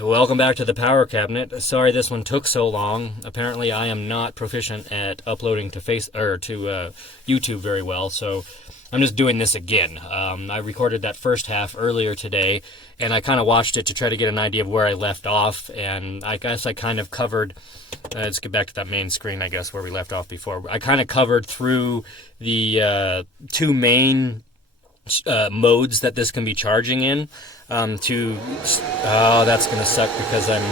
Welcome back to the Power Cabinet. Sorry this one took so long. Apparently I am not proficient at uploading to YouTube very well, so I'm just doing this again. I recorded that first half earlier today, and I kind of watched it to try to get an idea of where I left off, and I guess I kind of covered... let's get back to that main screen, I guess, where we left off before. I kind of covered through the two main modes that this can be charging in. Oh, that's gonna suck because I'm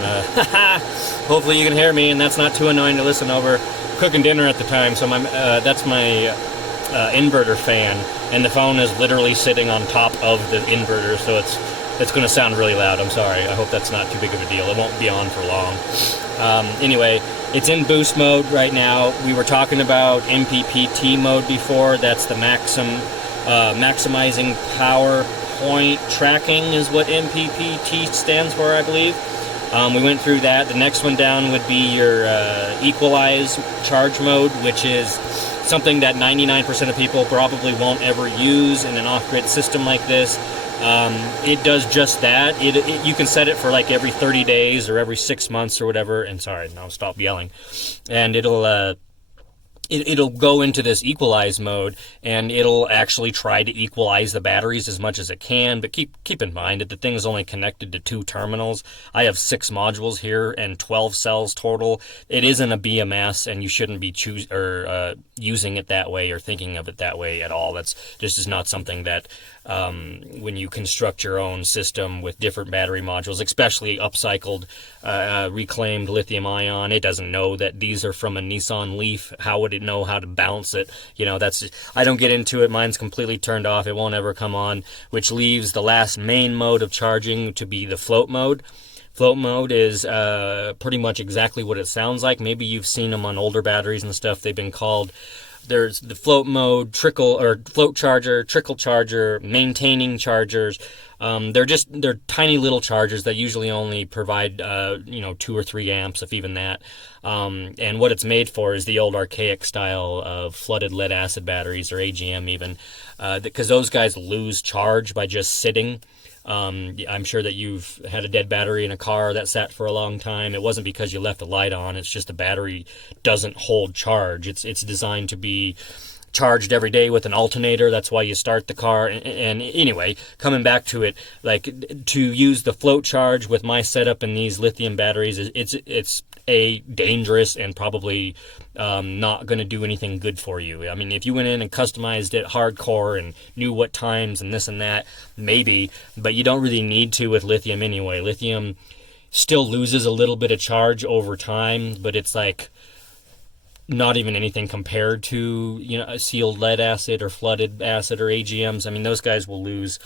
hopefully you can hear me and that's not too annoying to listen over. Cooking dinner at the time, so that's my inverter fan, and the phone is literally sitting on top of the inverter, so it's gonna sound really loud. I'm sorry. I hope that's not too big of a deal. It won't be on for long. Anyway, it's in boost mode right now. We were talking about MPPT mode before. That's the maximizing power point tracking is what MPPT stands for, I believe. We went through that. The next one down would be your Equalize charge mode, which is something that 99% of people probably won't ever use in an off-grid system like this. It does just that. You can set it for like every 30 days or every 6 months or whatever. And sorry, now stop yelling. And it'll go into this equalize mode, and it'll actually try to equalize the batteries as much as it can. But keep in mind that the thing is only connected to 2 terminals. I have 6 modules here and 12 cells total. It isn't a BMS, and you shouldn't be using it that way or thinking of it that way at all. That's just is not something that when you construct your own system with different battery modules, especially upcycled, reclaimed lithium ion, it doesn't know that these are from a Nissan Leaf. How would it know how to balance it? I don't get into it. Mine's completely turned off. It won't ever come on, which leaves the last main mode of charging to be the float mode. Float mode is pretty much exactly what it sounds like. Maybe you've seen them on older batteries and stuff. They've been called... There's the float mode, float charger, trickle charger, maintaining chargers. They're tiny little chargers that usually only provide 2 or 3 amps, if even that. And what it's made for is the old archaic style of flooded lead acid batteries, or AGM even, because those guys lose charge by just sitting. I'm sure that you've had a dead battery in a car that sat for a long time. It wasn't because you left a light on. It's just the battery doesn't hold charge. It's designed to be charged every day with an alternator. That's why you start the car. And anyway, coming back to it, like to use the float charge with my setup in these lithium batteries, it's dangerous and probably not going to do anything good for you. I mean, if you went in and customized it hardcore and knew what times and this and that, maybe, but you don't really need to with lithium anyway. Lithium still loses a little bit of charge over time, but it's like not even anything compared to, sealed lead acid or flooded acid or AGMs. I mean, those guys will lose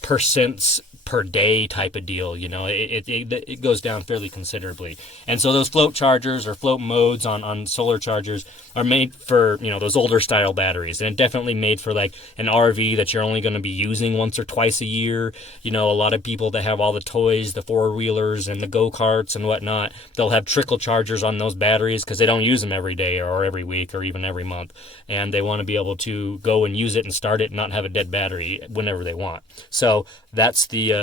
percents per day type of deal. It goes down fairly considerably. And so those float chargers or float modes on solar chargers are made for, those older style batteries. And it definitely made for like an RV that you're only going to be using once or twice a year. A lot of people that have all the toys, the 4-wheelers and the go-karts and whatnot, they'll have trickle chargers on those batteries because they don't use them every day or every week or even every month. And they want to be able to go and use it and start it and not have a dead battery whenever they want. So that's the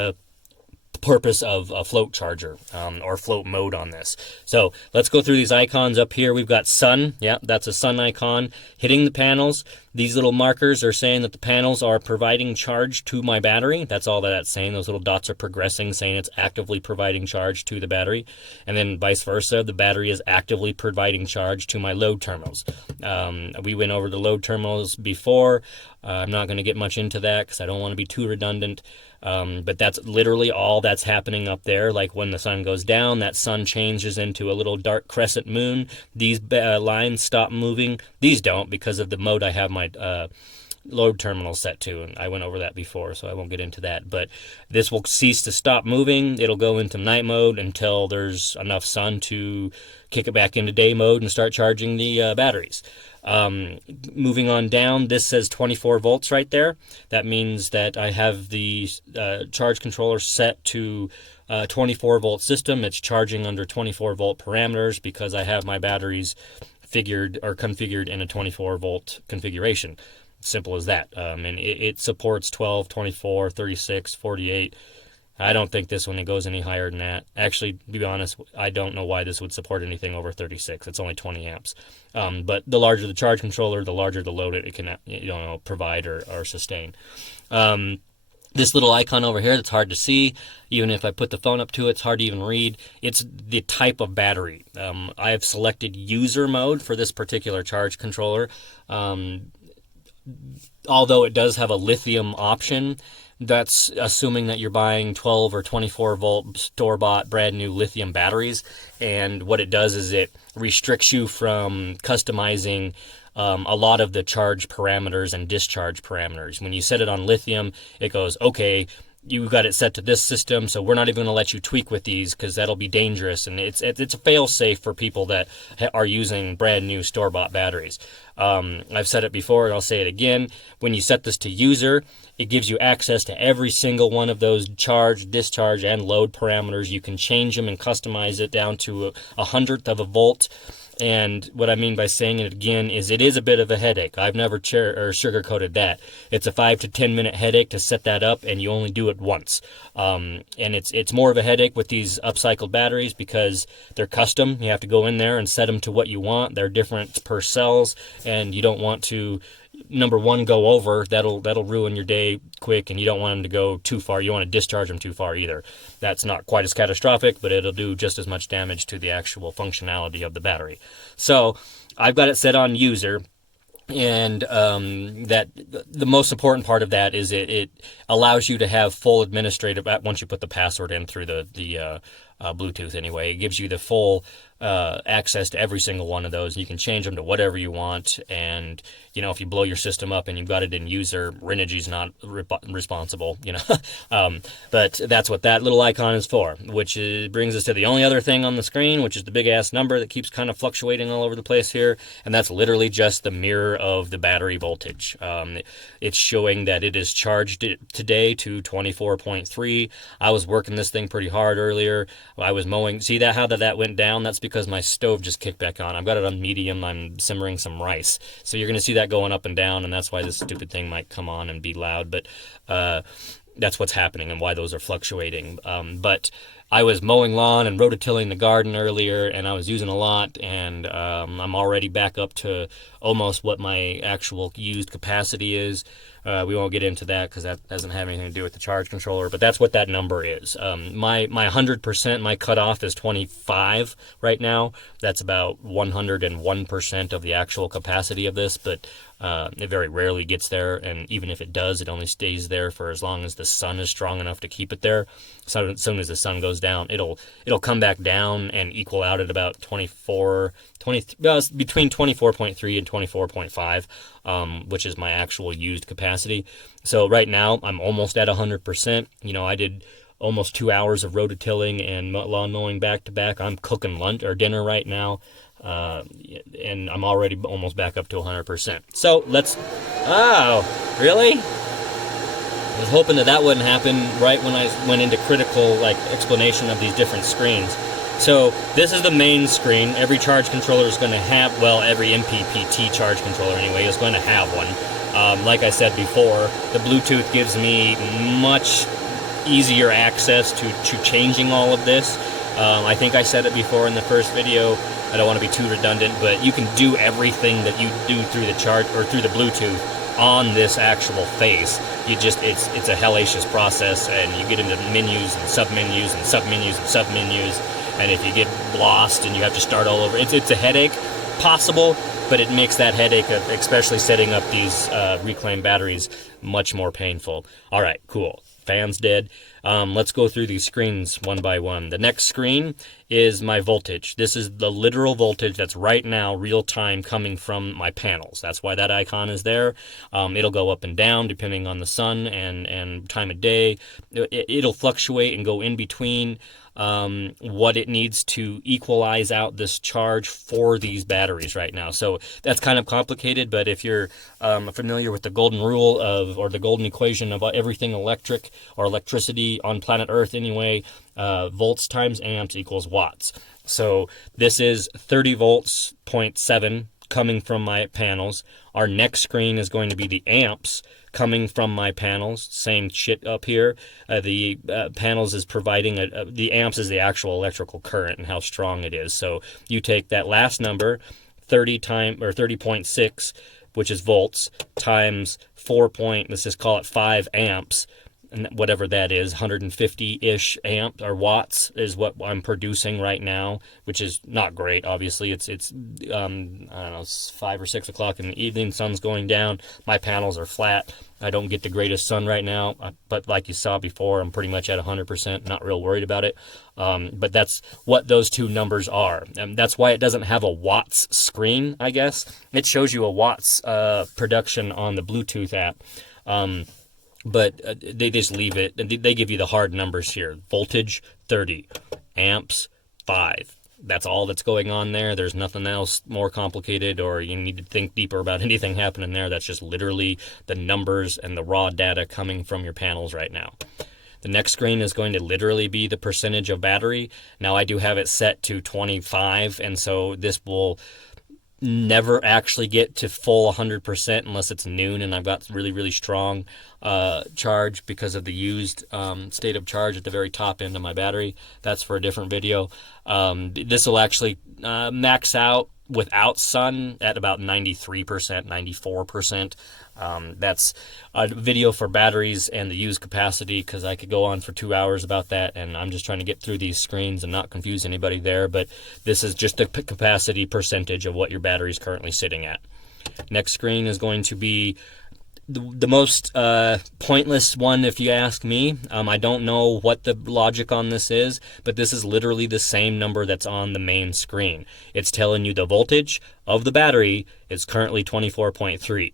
purpose of a float charger or float mode on this. So let's go through these icons up here. We've got sun. Yeah, that's a sun icon hitting the panels. These little markers are saying that the panels are providing charge to my battery. That's all that that's saying. Those little dots are progressing, saying it's actively providing charge to the battery. And then vice versa, the battery is actively providing charge to my load terminals. We went over the load terminals before. I'm not going to get much into that because I don't want to be too redundant. But that's literally all that's happening up there. Like when the sun goes down, that sun changes into a little dark crescent moon. These lines stop moving. These don't because of the mode I have my load terminal set to, and I went over that before, so I won't get into that. But this will cease to stop moving. It'll go into night mode until there's enough sun to kick it back into day mode and start charging the batteries. Moving on down, this says 24 volts right there. That means that I have the charge controller set to 24 volt system. It's charging under 24 volt parameters because I have my batteries configured in a 24 volt configuration. Simple as that. And it supports 12, 24, 36, 48, I don't think this one goes any higher than that. Actually, to be honest, I don't know why this would support anything over 36. It's only 20 amps. But the larger the charge controller, the larger the load it can provide or sustain. This little icon over here that's hard to see, even if I put the phone up to it, it's hard to even read. It's the type of battery. I have selected user mode for this particular charge controller. Although it does have a lithium option, that's assuming that you're buying 12 or 24 volt store-bought brand new lithium batteries. And what it does is it restricts you from customizing a lot of the charge parameters and discharge parameters. When you set it on lithium, it goes, okay, you got it set to this system, so we're not even going to let you tweak with these because that'll be dangerous. And it's a fail-safe for people that are using brand new store-bought batteries. I've said it before and I'll say it again. When you set this to user, it gives you access to every single one of those charge, discharge, and load parameters. You can change them and customize it down to a hundredth of a volt. And what I mean by saying it again is it is a bit of a headache. I've never sugarcoated that. It's a 5 to 10 minute headache to set that up, and you only do it once. And it's more of a headache with these upcycled batteries because they're custom. You have to go in there and set them to what you want. They're different per cells, and you don't want to, number one, go over. That'll ruin your day quick, and you don't want them to go too far. You don't want to discharge them too far either. That's not quite as catastrophic, but it'll do just as much damage to the actual functionality of the battery. So I've got it set on user, and that the most important part of that is it allows you to have full administrative, once you put the password in through the Bluetooth anyway. It gives you the full access to every single one of those. You can change them to whatever you want, and if you blow your system up and you've got it in user, Renogy's not responsible, but that's what that little icon is for, which brings us to the only other thing on the screen, which is the big ass number that keeps kind of fluctuating all over the place here, and that's literally just the mirror of the battery voltage. It's showing that it is charged today to 24.3. I was working this thing pretty hard earlier. I was mowing. See how that went down? That's because my stove just kicked back on. I've got it on medium. I'm simmering some rice. So you're going to see that going up and down, and that's why this stupid thing might come on and be loud. But that's what's happening and why those are fluctuating. But I was mowing lawn and rototilling the garden earlier, and I was using a lot, and I'm already back up to almost what my actual used capacity is. We won't get into that because that doesn't have anything to do with the charge controller, but that's what that number is. My 100%, my cutoff is 25 right now. That's about 101% of the actual capacity of this, but it very rarely gets there, and even if it does, it only stays there for as long as the sun is strong enough to keep it there. So as soon as the sun goes down, it'll come back down and equal out at about between 24.3 and 24.5, which is my actual used capacity. So right now, I'm almost at 100%. I did almost 2 hours of rototilling and lawn mowing back to back. I'm cooking lunch or dinner right now. And I'm already almost back up to 100%. So oh, really? I was hoping that wouldn't happen right when I went into critical explanation of these different screens. So this is the main screen. Every charge controller is going to have, every MPPT charge controller anyway is going to have one. Like I said before, the Bluetooth gives me much easier access to changing all of this. I think I said it before in the first video. I don't want to be too redundant, but you can do everything that you do through the charge or through the Bluetooth on this actual face. It's a hellacious process, and you get into menus and submenus and submenus and submenus, and if you get lost and you have to start all over, it's a headache possible, but it makes that headache of especially setting up these reclaimed batteries much more painful. All right, cool. Fan's dead. Let's go through these screens one by one. The next screen is my voltage. This is the literal voltage that's right now real time coming from my panels. That's why that icon is there. It'll go up and down depending on the sun and time of day. It'll fluctuate and go in between what it needs to equalize out this charge for these batteries right now. So that's kind of complicated, but if you're familiar with the golden rule or the golden equation of everything electric or electricity on planet Earth anyway, volts times amps equals watts. So this is 30 volts, 0.7 coming from my panels. Our next screen is going to be the amps coming from my panels. Same shit up here. The panels is providing the amps is the actual electrical current and how strong it is. So you take that last number, 30.6, which is volts, times 4 point, let's just call it 5 amps, and whatever that is, 150-ish amp or watts is what I'm producing right now, which is not great. Obviously, it's I don't know, it's 5 or 6 o'clock in the evening. Sun's going down. My panels are flat. I don't get the greatest sun right now, but like you saw before, I'm pretty much at 100%. Not real worried about it. But that's what those two numbers are, and that's why it doesn't have a watts screen. I guess it shows you a watts production on the Bluetooth app. But they just leave it. They give you the hard numbers here. Voltage, 30. Amps, 5. That's all that's going on there. There's nothing else more complicated or you need to think deeper about anything happening there. That's just literally the numbers and the raw data coming from your panels right now. The next screen is going to literally be the percentage of battery. Now I do have it set to 25, and so this will never actually get to full 100% unless it's noon and I've got really, really strong charge because of the used state of charge at the very top end of my battery. That's for a different video. This will actually max out without sun at about 93%, 94%. That's a video for batteries and the used capacity because I could go on for 2 hours about that, and I'm just trying to get through these screens and not confuse anybody there, but this is just the capacity percentage of what your battery is currently sitting at. Next screen is going to be the most pointless one, if you ask me. I don't know what the logic on this is, but this is literally the same number that's on the main screen. It's telling you the voltage of the battery is currently 24.3.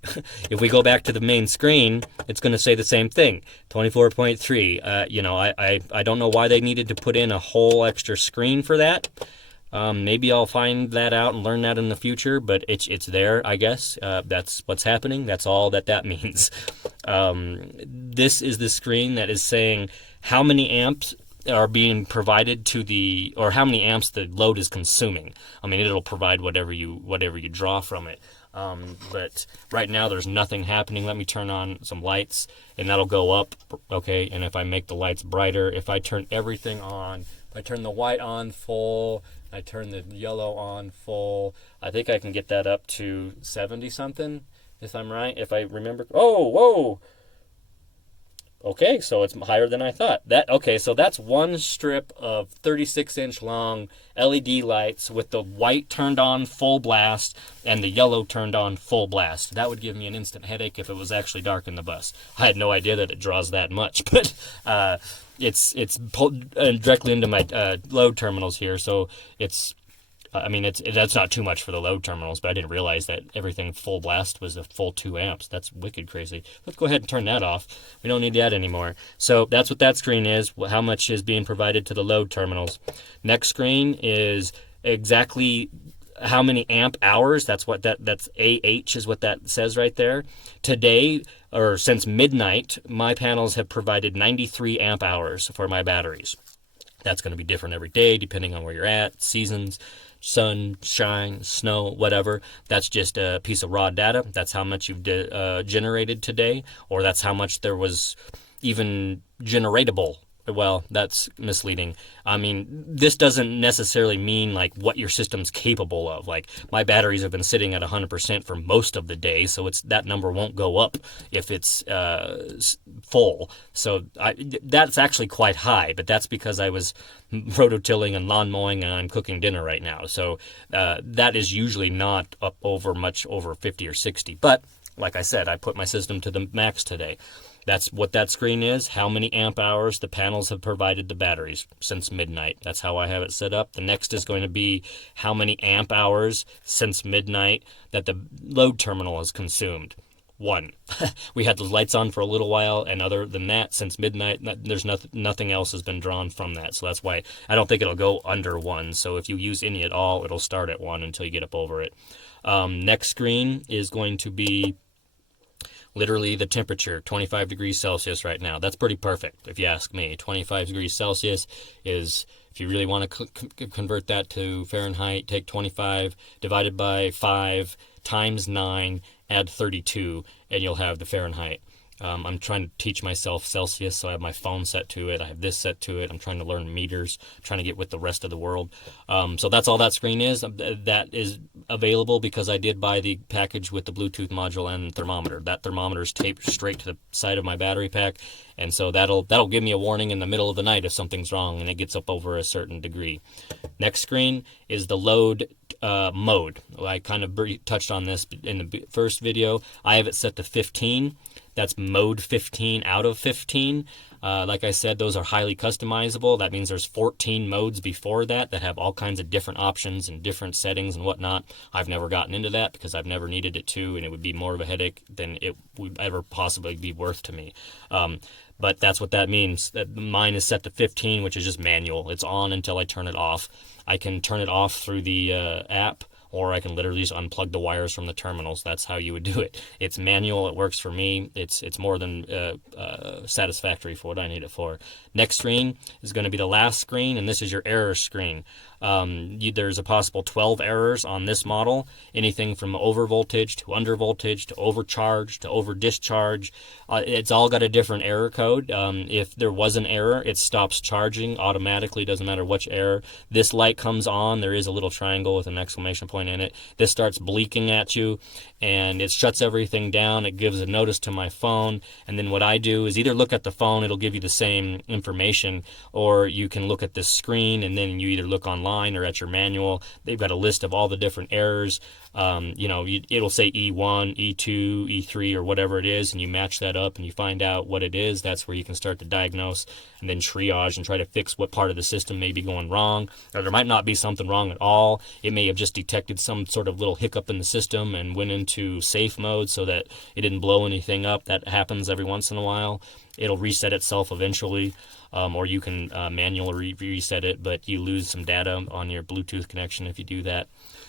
If we go back to the main screen, it's going to say the same thing, 24.3. You know, I don't know why they needed to put in a whole extra screen for that. Maybe I'll find that out and learn that in the future, but it's there, I guess. That's what's happening. That's all that means. This is the screen that is saying how many amps are being provided to the, or how many amps the load is consuming. I mean, it'll provide whatever you draw from it. But right now there's nothing happening. Let me turn on some lights and that'll go up. Okay. And if I make the lights brighter, if I turn everything on, if I turn the white on full, I turn the yellow on full, I think I can get that up to 70 something, if I'm right, if I remember. Oh, whoa. Okay, so it's higher than I thought. Okay, so that's one strip of 36-inch long LED lights with the white turned on full blast and the yellow turned on full blast. That would give me an instant headache if it was actually dark in the bus. I had no idea that it draws that much, but it's pulled directly into my load terminals here, so it's, I mean, that's not too much for the load terminals, but I didn't realize that everything full blast was a full 2 amps. That's wicked crazy. Let's go ahead and turn that off. We don't need that anymore. So that's what that screen is, how much is being provided to the load terminals. Next screen is exactly how many amp hours. That's what that's AH is what that says right there. Today, or since midnight, my panels have provided 93 amp hours for my batteries. That's going to be different every day depending on where you're at, seasons, sun, shine, snow, whatever. That's just a piece of raw data. That's how much you've generated today, or that's how much there was even generatable. Well, that's misleading. I mean, this doesn't necessarily mean like what your system's capable of. Like my batteries have been sitting at 100% for most of the day, so that number won't go up if it's full. So that's actually quite high, but that's because I was rototilling and lawn mowing and I'm cooking dinner right now. So that is usually not up over much over 50 or 60. But like I said, I put my system to the max today. That's what that screen is, how many amp hours the panels have provided the batteries since midnight. That's how I have it set up. The next is going to be how many amp hours since midnight that the load terminal has consumed. 1. We had the lights on for a little while, and other than that, since midnight, there's nothing else has been drawn from that. So that's why I don't think it'll go under 1. So if you use any at all, it'll start at 1 until you get up over it. Next screen is going to be literally the temperature, 25 degrees Celsius right now. That's pretty perfect, if you ask me. 25 degrees Celsius is, if you really want to convert that to Fahrenheit, take 25 divided by 5 times 9, add 32, and you'll have the Fahrenheit. I'm trying to teach myself Celsius, so I have my phone set to it. I have this set to it. I'm trying to learn meters, trying to get with the rest of the world. So that's all that screen is. That is available because I did buy the package with the Bluetooth module and thermometer. That thermometer is taped straight to the side of my battery pack, and so that'll give me a warning in the middle of the night if something's wrong and it gets up over a certain degree. Next screen is the load mode. I kind of touched on this in the first video. I have it set to 15. That's mode 15 out of 15. Like I said, those are highly customizable. That means there's 14 modes before that have all kinds of different options and different settings and whatnot. I've never gotten into that because I've never needed it to, and it would be more of a headache than it would ever possibly be worth to me. But that's what that means. Mine is set to 15, which is just manual. It's on until I turn it off. I can turn it off through the app, or I can literally just unplug the wires from the terminals. That's how you would do it. It's manual. It works for me. It's more than satisfactory for what I need it for. Next screen is going to be the last screen, and this is your error screen. There's a possible 12 errors on this model, anything from over voltage to under voltage to overcharge to over discharge. It's all got a different error code. If there was an error, it stops charging automatically, doesn't matter which error. This light comes on, there is a little triangle with an exclamation point in it. This starts blinking at you, and it shuts everything down. It gives a notice to my phone, and then what I do is either look at the phone, it'll give you the same information, or you can look at this screen, and then you either look online or at your manual. They've got a list of all the different errors. It'll say E1, E2, E3, or whatever it is, and you match that up and you find out what it is. That's where you can start to diagnose and then triage and try to fix what part of the system may be going wrong. Or there might not be something wrong at all. It may have just detected some sort of little hiccup in the system and went into safe mode so that it didn't blow anything up. That happens every once in a while. It'll reset itself eventually, or you can manually reset it, but you lose some data on your Bluetooth connection if you do that.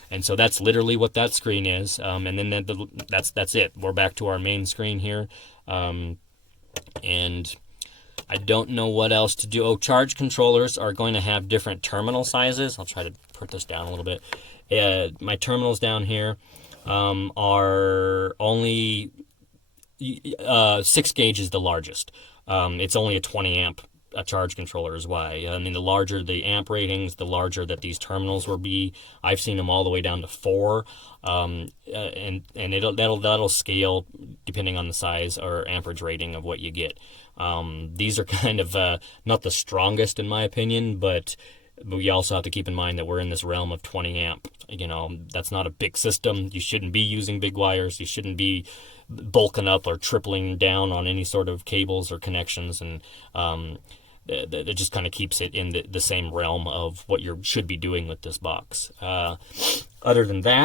And so that's literally what that screen is. And then that's it. We're back to our main screen here. And I don't know what else to do. Oh, charge controllers are going to have different terminal sizes. I'll try to put this down a little bit. My terminals down here are only 6 gauge is the largest. It's only a 20 amp charge controller is why. I mean, the larger the amp ratings, the larger that these terminals will be. I've seen them all the way down to 4, and that'll scale depending on the size or amperage rating of what you get. These are kind of not the strongest in my opinion, but we also have to keep in mind that we're in this realm of 20 amp. That's not a big system. You shouldn't be using big wires. You shouldn't be bulking up or tripling down on any sort of cables or connections, and it just kind of keeps it in the same realm of what you should be doing with this box. Other than that,